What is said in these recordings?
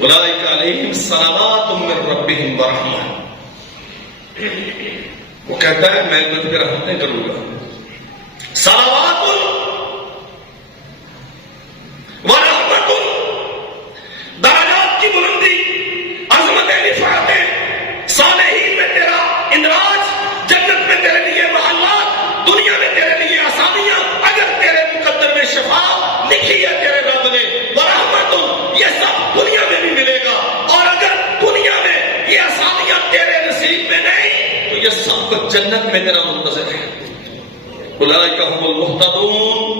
اولئک علیہم صلوات من ربہم ورحمہ، وہ کہتا ہے میں تجھ پہ رحمتیں کروں گا. صلوات ورحمت، درجات کی بلندی، عظمت رفعتیں، صالحین میں تیرا اندراج، جنت میں تیرے لیے محلات، دنیا میں تیرے لیے آسانیاں، اگر تیرے مقدر میں شفاعت لکھی ہے تیرے رب نے، ورحمت، یہ سب دنیا میں بھی ملے گا، اور اگر دنیا میں یہ آسانیاں تیرے نصیب میں نہیں تو یہ سب کچھ جنت میں تیرا منتظر ہے. اولئک هم المہتدون.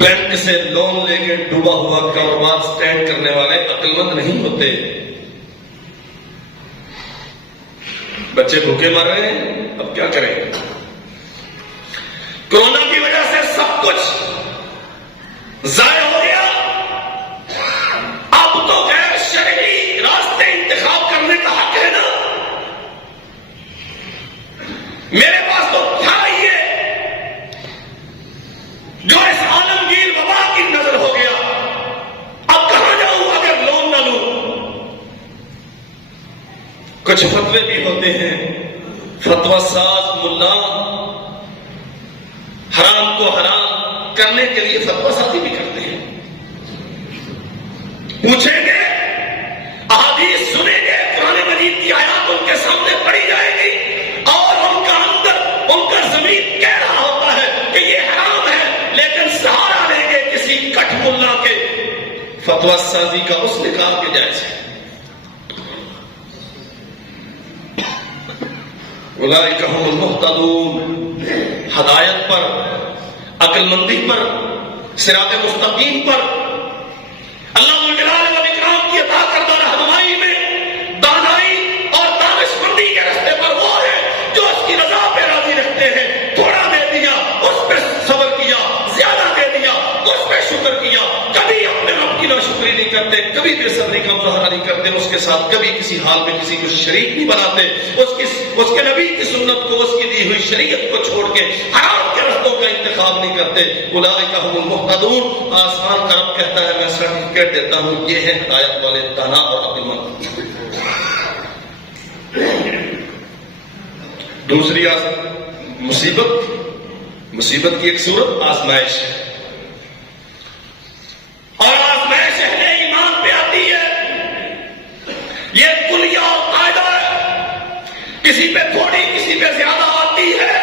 بینک سے لون لے کے ڈوبا ہوا کاروبار سٹینڈ کرنے والے عقل مند نہیں ہوتے. بچے بھوکے مر رہے ہیں، اب کیا کریں؟ کورونا کی وجہ سے سب کچھ ضائع ہو گیا. اب تو غیر شرعی راستے انتخاب کرنے کا حق ہے نا. میرے پاس تو تھا یہ جو اس عالمگیر وبا کی نظر ہو گیا، اب کہاں جاؤں اگر لون نہ لوں؟ کچھ فتوے بھی ہوتے ہیں، فتویٰ ساز ملا حرام کو حرام کرنے کے لیے فتویٰ سازی بھی کرتے ہیں. پوچھیں گے، احادیث سنیں گے، قرآن مجید کی آیات ان کے سامنے پڑھی جائے گی، اور ان کا اندر ان کا ضمیر کہہ رہا ہوتا ہے کہ یہ حرام ہے، لیکن سہارا لیں گے کسی کٹ ملا کے فتویٰ سازی کا، اس نے کہا کہ جائز ہے. اولئک هم المہتدون. ہدایت پر، عقل مندی پر، صراط مستقیم پر، اللہ ذوالجلال والاکرام کی عطا کردہ رہنمائی میں، دانائی اور دانشمندی کے راستے پر وہ ہے جو اس کی رضا پہ راضی رکھتے ہیں. تھوڑا دے دیا اس پہ صبر کیا، زیادہ دے دیا اس پہ شکر کیا، کبھی اپنے رب کی ناشکری نہیں کرتے، کبھی بے صبری کا مظاہرہ نہیں کرتے، اس کے ساتھ کبھی کسی حال میں کسی کو شریک نہیں بناتے، اس کے نبی کی سنت کو، اس کی دی ہوئی شریعت کو چھوڑ کے حرام کے رستوں کا انتخاب نہیں کرتے. اولئک هم المہتدون. آسمان کا رب کہتا ہے میں سرٹیفکیٹ دیتا ہوں، یہ ہے ہدایت والے دانا اور عقل مند. دوسری مصیبت کی ایک صورت آزمائش ہے، اور آزمائش اہل ایمان پہ آتی ہے. یہ کلیہ اور قاعدہ ہے، کسی پہ تھوڑی کسی پہ زیادہ آتی ہے.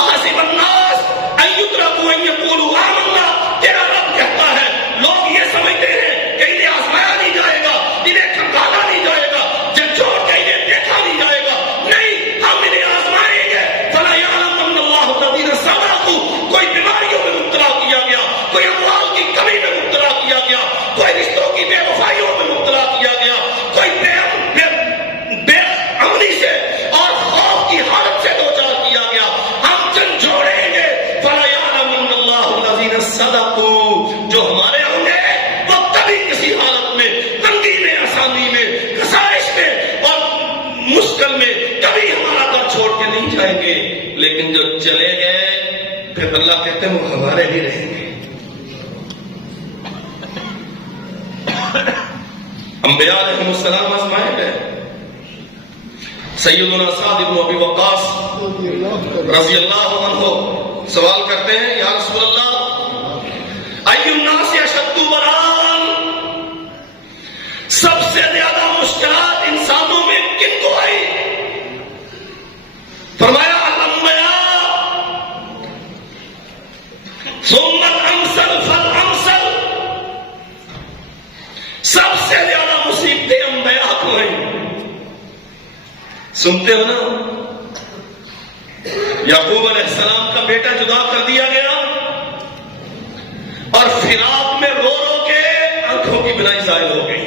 احسب الناس ان یترکوا ان یقولوا آمنا. تیرا رب کہتا ہے لوگ یہ سمجھتے ہیں کہ انہیں آزمایا نہیں جائے گا، انہیں کھنگالا نہیں جائے گا، جھنجھوڑ کے انہیں دیکھا نہیں جائے گا. نہیں، ہم انہیں آزمائیں گے. فلا یعلمن اللہ الذین صدقوا. کوئی بیماریوں میں مبتلا کیا گیا، کوئی اموال کی کمی میں مبتلا کیا گیا، کوئی رشتوں کی بے وفائیوں میں مبتلا کیا گیا، کوئی بے امنی سے اور خوف کی حالت سے دوچار کیا گیا، ہم جھنجھوڑیں گے. فلا یعلمن اللہ الذین صدقوا. جو ہمارے ہوں گے وہ کبھی کسی حالت میں، تنگی میں، آسانی میں، کسائش میں اور مشکل میں کبھی ہمارا در چھوڑ کے نہیں جائیں گے. لیکن جو چلے گئے پھر اللہ کہتے ہیں وہ ہمارے ہی رہیں گے. انبیاء علیہ السلام آزمائے گئے. سیدنا سعد بن ابی وقاص رضی اللہ عنہ سوال کرتے ہیں، یا رسول اللہ ای الناس اشد بلاء. سب سے زیادہ مشکلات انسانوں میں کن کو آئی؟ فرمایا الانبیاء ثم الامثل فالامثل. سب سے زیادہ مصیبتیں انبیاء کو ہیں. سنتے ہو نا، یعقوب علیہ السلام کا بیٹا جدا کر دیا گیا اور فراق میں رو رو کے آنکھوں کی بینائی زائل ہو گئی.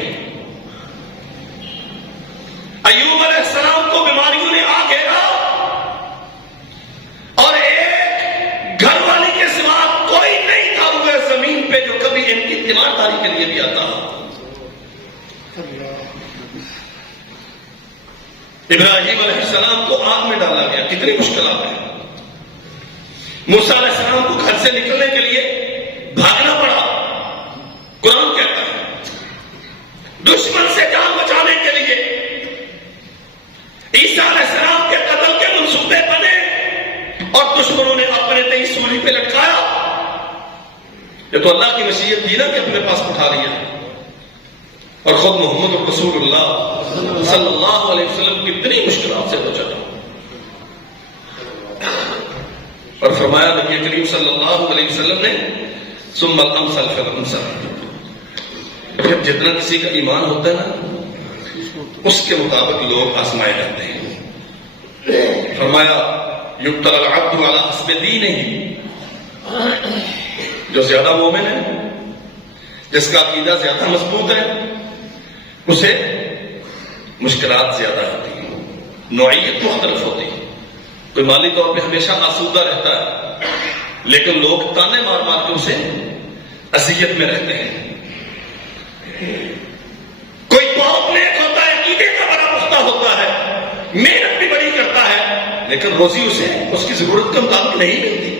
ایوب علیہ السلام کو بیماریوں نے آ گھیرا اور ایک گھر والی کے سوا کوئی نہیں تھا ہوئے زمین پہ جو کبھی ان کی تیمارداری کے لیے بھی آتا. ابراہیم علیہ السلام کو آگ میں ڈالا گیا. کتنی مشکلات ہیں. موسیٰ علیہ السلام کو گھر سے نکلنے کے لیے بھاگنا پڑا. قرآن دشمن سے جان بچانے کے لیے عیسیٰ علیہ السلام کے قتل کے منصوبے بنے اور دشمنوں نے اپنے تئی سولی پہ لٹکایا. یہ تو اللہ کی مشیت تھی نا کہ اپنے پاس اٹھا لیا. اور خود محمد رسول اللہ صلی اللہ علیہ وسلم کتنی مشکلات سے بچا تھا. اور فرمایا نبی کریم صلی اللہ علیہ وسلم نے ثم الامثل فالامثل. پھر جتنا کسی کا ایمان ہوتا ہے نا اس کے مطابق لوگ آزمائے جاتے ہیں. فرمایا یبتلی العبد علی حسب دینہ. جو زیادہ مومن ہے, جس کا عقیدہ زیادہ مضبوط ہے, اسے مشکلات زیادہ ہوتی ہیں, نوعیت مختلف ہوتی ہے. کوئی مالی طور پہ ہمیشہ آسودہ رہتا ہے لیکن لوگ تانے مار مار کے اسے اذیت میں رہتے ہیں. کوئی بہت نیک ہوتا ہے, عقیدے کا بڑا پختہ ہوتا ہے, محنت بھی بڑی کرتا ہے لیکن روزی اسے اس کی ضرورت کے مطابق نہیں ملتی.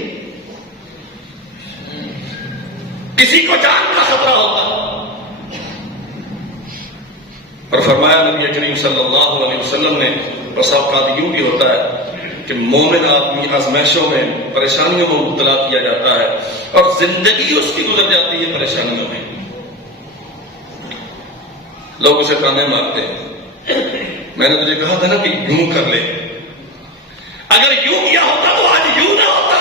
کسی کو جان کا خطرہ ہوتا. اور فرمایا نبی کریم صلی اللہ علیہ وسلم نے بس اوقات یوں بھی ہوتا ہے کہ مومن آدمی آزمائشوں میں پریشانیوں میں مبتلا کیا جاتا ہے اور زندگی اس کی گزر جاتی ہے پریشانیوں میں. لوگ اسے تانے مارتے ہیں. میں نے تجھے کہا تھا نا کہ یوں کر لے, اگر یوں کیا ہوتا تو آج یوں نہ ہوتا.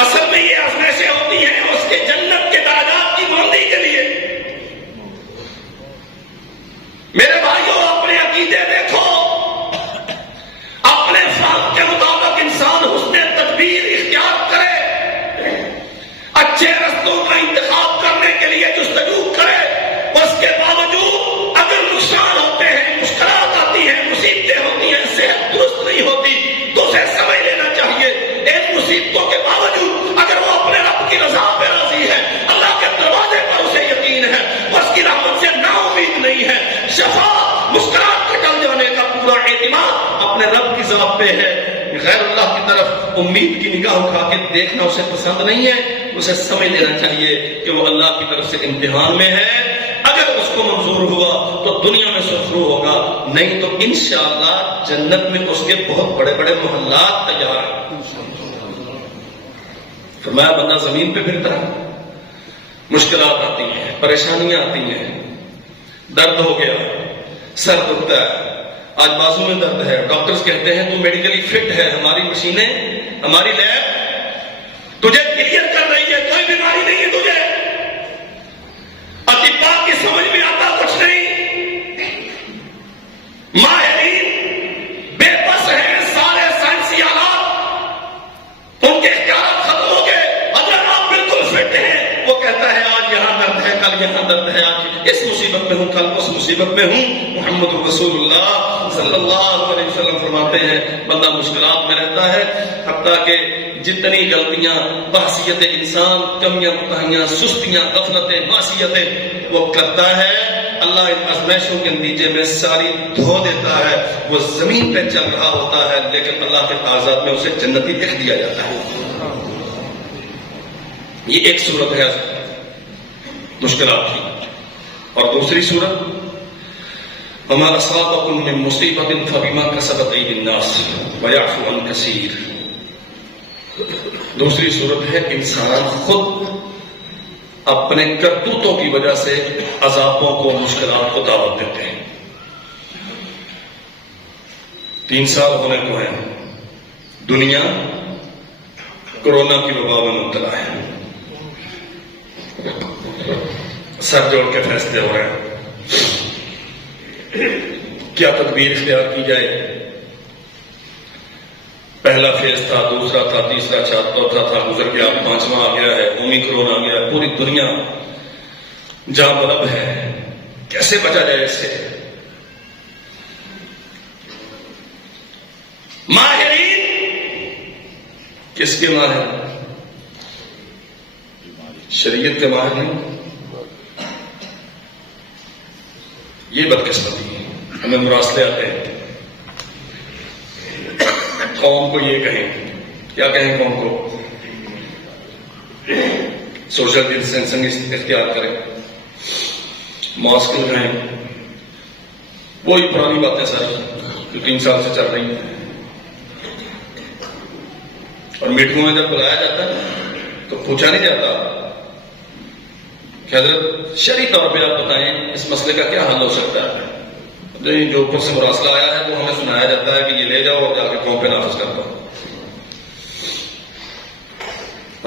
اصل میں یہ آزمائشیں ہوتی ہیں اس کے جنت کے درجات کی بلندی کے لیے. میرے بھائیوں اپنے عقیدے دیکھو, اپنے فهم کے مطابق انسان حسن تدبیر اختیار کرے, اچھے رستوں کا انتخاب کرنے کے لیے جستجو کرے. اس کے باوجود اگر نقصان ہوتے ہیں, مشکلات آتی ہیں, مصیبتیں ہوتی ہیں, صحت درست نہیں ہوتی تو اسے سمجھ لینا چاہیے ان مصیبتوں کے باوجود اگر وہ اپنے رب کی رضا پہ راضی ہے, اللہ کے دروازے پر اسے یقین ہے, اس کی رحمت سے نا امید نہیں ہے, شفا مشکلات کے ٹل جانے کا پورا اعتماد اپنے رب کی ذات پہ ہے, غیر اللہ کی طرف امید کی نگاہ اٹھا کے دیکھنا اسے پسند نہیں ہے. اسے سمجھ لینا چاہیے کہ وہ اللہ کی طرف سے امتحان میں ہے. اگر اس کو منظور ہوا تو دنیا میں سرخرو ہوگا, نہیں تو انشاءاللہ جنت میں اس کے بہت بڑے بڑے محلات تیار ہیں. فرمایا بندہ زمین پہ پھرتا ہے, مشکلات آتی ہیں, پریشانیاں آتی ہیں, درد ہو گیا, سر دکھتا ہے, آج بازو میں درد ہے, ڈاکٹرز کہتے ہیں تو میڈیکلی فٹ ہے, ہماری مشینیں, ہماری لیب تجھے کلیئر کر رہی ہے, کوئی بیماری نہیں ہے تجھے. اطباء کی سمجھ میں آتا کچھ نہیں, ماہرین بے بس ہیں, سارے سائنسی آلات ان کے اختیارات ختم ہو گئے. اگر آپ بالکل فٹ ہیں, وہ کہتا ہے آج یہاں درد ہے, کل یہاں درد ہے, آج اس مصیبت میں ہوں, کل اس مصیبت میں ہوں. محمد رسول اللہ صلی اللہ علیہ وسلم فرماتے ہیں بندہ مشکلات میں رہتا ہے حتیٰ کہ جتنی غلطیاں بحثیت انسان, کمیاں, کوتاہیاں, سستیاں, غفلتیں, معصیتیں وہ کرتا ہے, اللہ ان آزمائشوں کے نتیجے میں ساری دھو دیتا ہے. وہ زمین پہ چل رہا ہوتا ہے لیکن اللہ کے کاغذات میں اسے جنتی لکھ دیا جاتا ہے. یہ ایک صورت ہے مشکلات کی. اور دوسری صورت وما اصابكم من مصیبۃ فبما کسبت ایدی الناس ویعفو عن کثیر. دوسری صورت ہے انسان خود اپنے کرتوتوں کی وجہ سے عذابوں کو, مشکلات کو دعوت دیتے ہیں. 3 سال ہونے کو ہیں, دنیا کورونا کی وبا میں مبتلا ہے, سر جوڑ کے فیصلے ہو رہے ہیں کیا تدبیر اختیار کی جائے. پہلا فیز تھا, دوسرا تھا, تیسرا تھا, چوتھا تھا, گزر گیا, 5واں آ گیا ہے, اومیکرون آ گیا, پوری دنیا جاں بلب ہے. کیسے بچا جائے اس سے؟ ماہرین کس کے ماہر؟ شریعت کے ماہر نہیں. یہ بدقسمتی ہے, ہمیں مراسلے آتے ہیں. قوم کو یہ کہیں, کیا کہیں قوم کو؟ سوشل ڈسٹینسنگ اختیار کریں. ماسک لگائیں، وہی پرانی باتیں ساری جو 3 سال سے چل رہی ہیں. اور میٹنگوں میں جب بلایا جاتا ہے تو پوچھا نہیں جاتا کہ حضرت شرعی طور پہ آپ بتائیں اس مسئلے کا کیا حل ہو سکتا ہے. جو اوپر سے مراسلہ آیا ہے وہ ہمیں سنایا جاتا ہے کہ یہ لے جاؤ اور جا کے قوم پہ نافذ کر دو.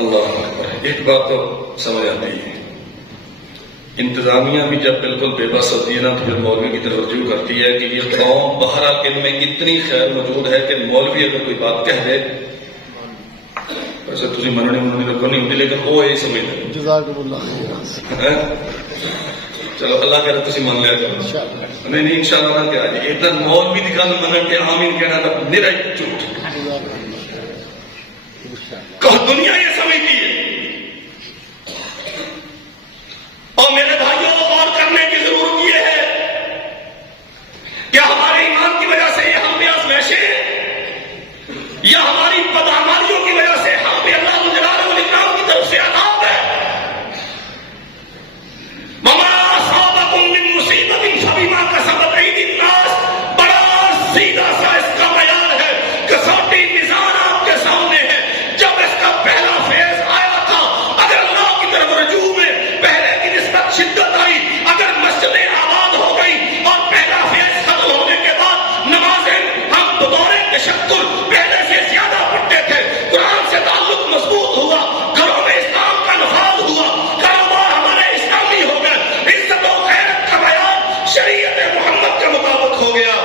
اللہ اکبر. ایک بات تو سمجھ آتی ہے، انتظامیہ بھی جب بالکل بے بس ہوتی ہے نا تو پھر مولوی کی طرف رجوع کرتی ہے کہ یہ قوم بہرحال ان میں اتنی خیر موجود ہے کہ مولوی اگر کوئی بات کہہ دے، ویسے تھی مننے لگو نہیں ہوتی لیکن وہ یہی سمجھتے جزاکم اللہ. چلو اللہ کہہ رہے تھی من لیا کرو. نہیں انشاءاللہ کیا جی اتنا مولوی کی گل منن کے آمین کہنا تو میرا جھوٹ. دنیا یہ سمجھتی ہے. اور میرے بھائیوں غور کرنے کی ضرورت یہ ہے کہ ہمارے ایمان کی وجہ سے یہ ہم بھی آزمائشیں یا ہماری بدعمالیوں کی وجہ سے ہم بھی اللہ جلالہ والاکرام کی طرف سے عذاب ہے. وما اصابکم من مصیبت فبما کسبت ایدی الناس. بڑا سیدھا سا اس کا بیان ہے، کسوٹی میزان آپ کے سامنے ہے. جب اس کا پہلا فیض آیا تھا، اگر اللہ کی طرف رجوع میں پہلے کی نسبت شدت آئی، اگر مسجدیں آباد ہو گئی اور پہلا فیض ختم ہونے کے بعد نمازیں ہم بطور تشکر پہلے سے زیادہ پڑھتے تھے، قرآن سے تعلق مضبوط ہوا، گھروں میں اسلام کا نفاذ ہوا، کاروبار ہمارے اسلامی ہو گئے، عزت و غیرت کا بیان شریعت محمد کے مطابق ہو گیا.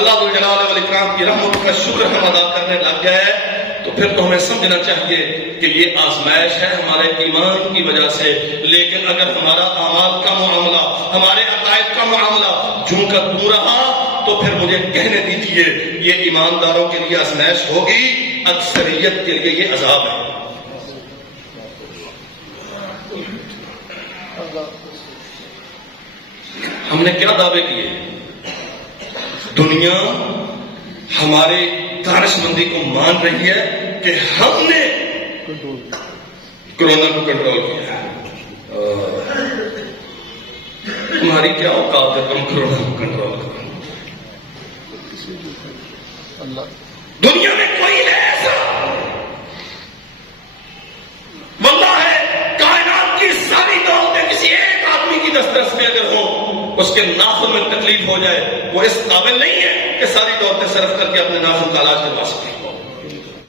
اللہ جلالہ والاکرام کی رحمت کا شکر ہم ادا کرنے لگ گئے. تو پھر تو ہمیں سمجھنا چاہیے کہ یہ آزمائش ہے ہمارے ایمان کی وجہ سے. لیکن اگر ہمارا اعمال کا معاملہ، ہمارے عقائد کا معاملہ جوں کا توں رہا تو پھر مجھے کہنے دیجیے یہ ایمانداروں کے لیے آزمائش ہوگی، اکثریت کے لیے یہ عذاب ہے. ہم نے کیا دعوے کیے؟ دنیا ہمارے دانش مندی کو مان رہی ہے کہ ہم نے کورونا کو کنٹرول کیا ہے. تمہاری کیا اوقات ہے تم کورونا کو کنٹرول کرو؟ دنیا میں کوئی ہے ایسا؟ واللہ ہے کائنات کی ساری دولتیں کسی ایک آدمی کی دسترس میں اگر ہو، اس کے ناخن میں تکلیف ہو جائے، وہ اس قابل نہیں ہے کہ ساری دولتیں صرف کر کے اپنے ناخن کا علاج کروا سکے.